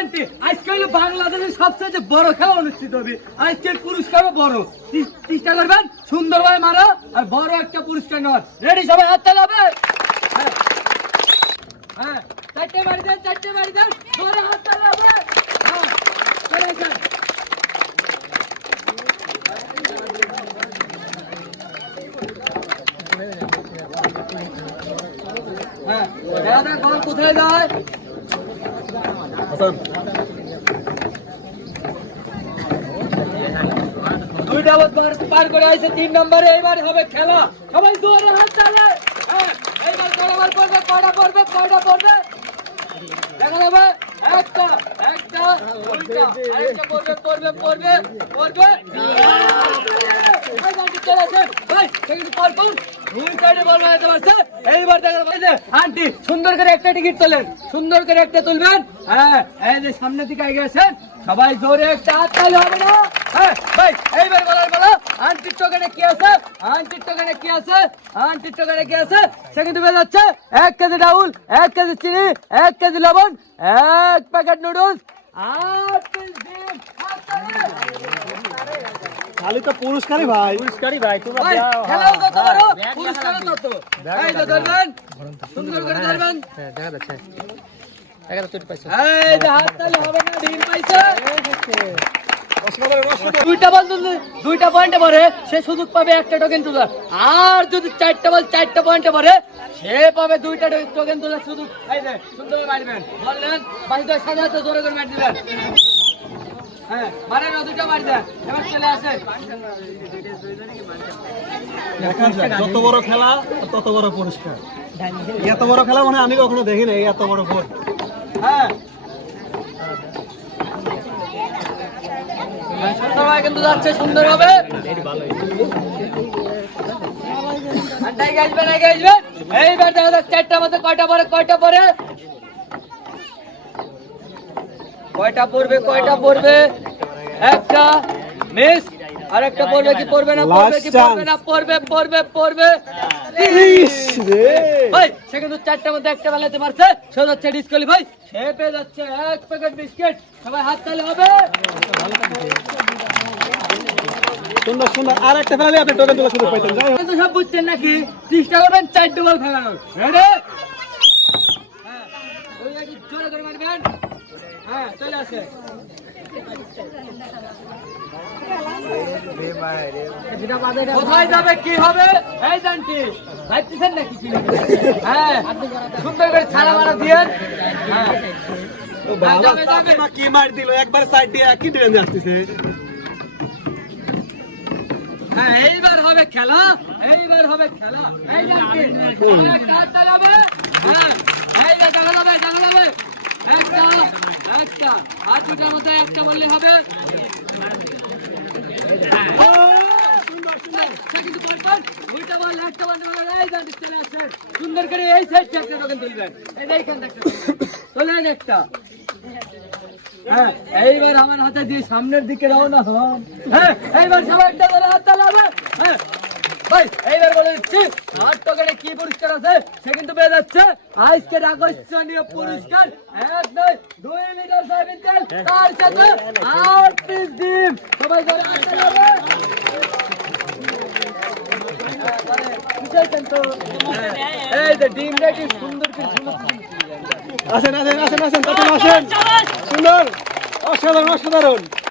জানতে আজকে হলো বাংলাদেশের সবচেয়ে বড় খেলা অনুষ্ঠিত হবে। আজকের পুরস্কারও বড়। চেষ্টা করবেন সুন্দরভাবে মারা আর বড় একটা পুরস্কার নেওয়ার। রেডি সবাই, হাত তালাবে। হ্যাঁ, চারটে মারি দেন, চারটে মারি দেন, বড় হাত তালাবে। হ্যাঁ, চলে যান। হ্যাঁ, খেলাটা বল কোথায় যায়? দুইটা বল পার করে আসছে 3 নম্বরে। এবার হবে খেলা, সবাই জোরে হাত তালে। হ্যাঁ, এইবার কয়বার করবে, কয়টা করবে, কয়টা করবে দেখা যাবে। একটা একটা দুইটা একটা করবে করবে করবে করবে। এইবার দেখা যাবে আন্টি সুন্দর করে একটা টিকিট তোলেন, সুন্দর করে একটা তুলবেন। হ্যাঁ, এই যে সামনের দিকে এগিয়ে গেছেন, সবাই জোরে একটা হাত তালে হবে না? হ্যাঁ ভাই, এইবার বলার বলো আন্টির টোকেনে কি আছে, আন্টির টোকেনে কি আছে, আন্টির টোকেনে কি আছে সে কিন্তু বের হচ্ছে। 1 কেজি ডাউল, 1 কেজি চিনি, 1 কেজি লবণ, 1 প্যাকেট নুডলস, 8 পিস ডিম। খালি তো পুরস্কারই ভাই, পুরস্কারই ভাই। তোমরা খেলাও কত বড়, পুরস্কারও তত। এই যে ধরবেন, সুন্দর করে ধরবেন। হ্যাঁ, দেখা যাচ্ছে। এই যে হাত তালে হবে না, ডিম পাইছে। দুইটা বল তুললে 2টা পয়েন্টে পড়ে সে সুযোগ পাবে একটা টোকেন তোলার। আর যদি 4টা বল 4টা পয়েন্টে পড়ে সে পাবে 2টা টোকেন তোলার সুযোগ। এই যে সুন্দর মারবেন, বললেন বাড়িতে সাজাতে জোরে করে মার দিলেন। হ্যাঁ, মানে না 2টা মার দেন। এবার চলে আসে। যত বড় খেলা তত বড় পুরস্কার। এত বড় খেলা মানে আমি কখনো দেখি নাই, এত বড় ভোট। হ্যাঁ, সুন্দরভাবে কিন্তু যাচ্ছে, সুন্দর হবে। এইবার দেখা যাক 4টার মধ্যে কয়টা পরে, কয়টা পরে, কয়টা পড়বে, কয়টা পড়বে। একটা মিস, আর একটা পড়বে কি পড়বে না, পড়বে কি পড়বে না, পড়বে পড়বে পড়বে। ভাই সে কিন্তু 4টার মধ্যে একটা বেলাতে মারছে, সে যাচ্ছে ডিসকোয়ালিফাই। সে পেয়ে যাচ্ছে 1 প্যাকেট বিস্কিট। সবাই হাত তালি হবে। সুন্দর সুন্দর, আর একটা ফেলালে আপনি টোকেন তোলা শুরু পাইতেন। কিন্তু সব বুঝছেন নাকি? চেষ্টা করবেন 4 বল ফেলানোর। রেডি? হ্যাঁ, ওই একটু জোরে করে মারবেন। হ্যাঁ, চলে আসে। কোথায় যাবে, কি হবে এই জানছি ভাবতেছেন নাকি? হ্যাঁ, সুন্দর করে ছাড়া মারা দিয়ে। হ্যাঁ, কি মার দিল একবার, সাইড দিয়ে কি ট্রেন আসতেছে। হ্যাঁ, এইবার হবে খেলা, এইবার হবে খেলা। এই জানছি একটা হাত চালাবে। হ্যাঁ, এই যে চালা যাবে, চালা যাবে। একটা একটা আর 2টার মধ্যে একটা বললে হবে। সুন্দর করে এই সাইড থেকে টোকেন তুলবেন। তোলেন একটা। হ্যাঁ, এইবার আমার হাতে দিয়ে সামনের দিকে রওনা হন। হ্যাঁ, এইবার সবাই একটা করে হাত তালাবে। হ্যাঁ ভাই, এইবার বলে দিচ্ছি আমার টোকেনে কি পুরস্কার আছে সে কিন্তু পেয়ে যাচ্ছে আজকের আকর্ষণীয় পুরস্কার 1 নয় 2 লিটার সয়াবিন তেল, তার সাথে 8 পিস ডিম। সবাই করে হাত তালাবে। এই যে ডিম রেখে সুন্দর করে আসেন আসেন আসেন আসেন, কত আসেন, সুন্দর, অসাধারণ অসাধারণ।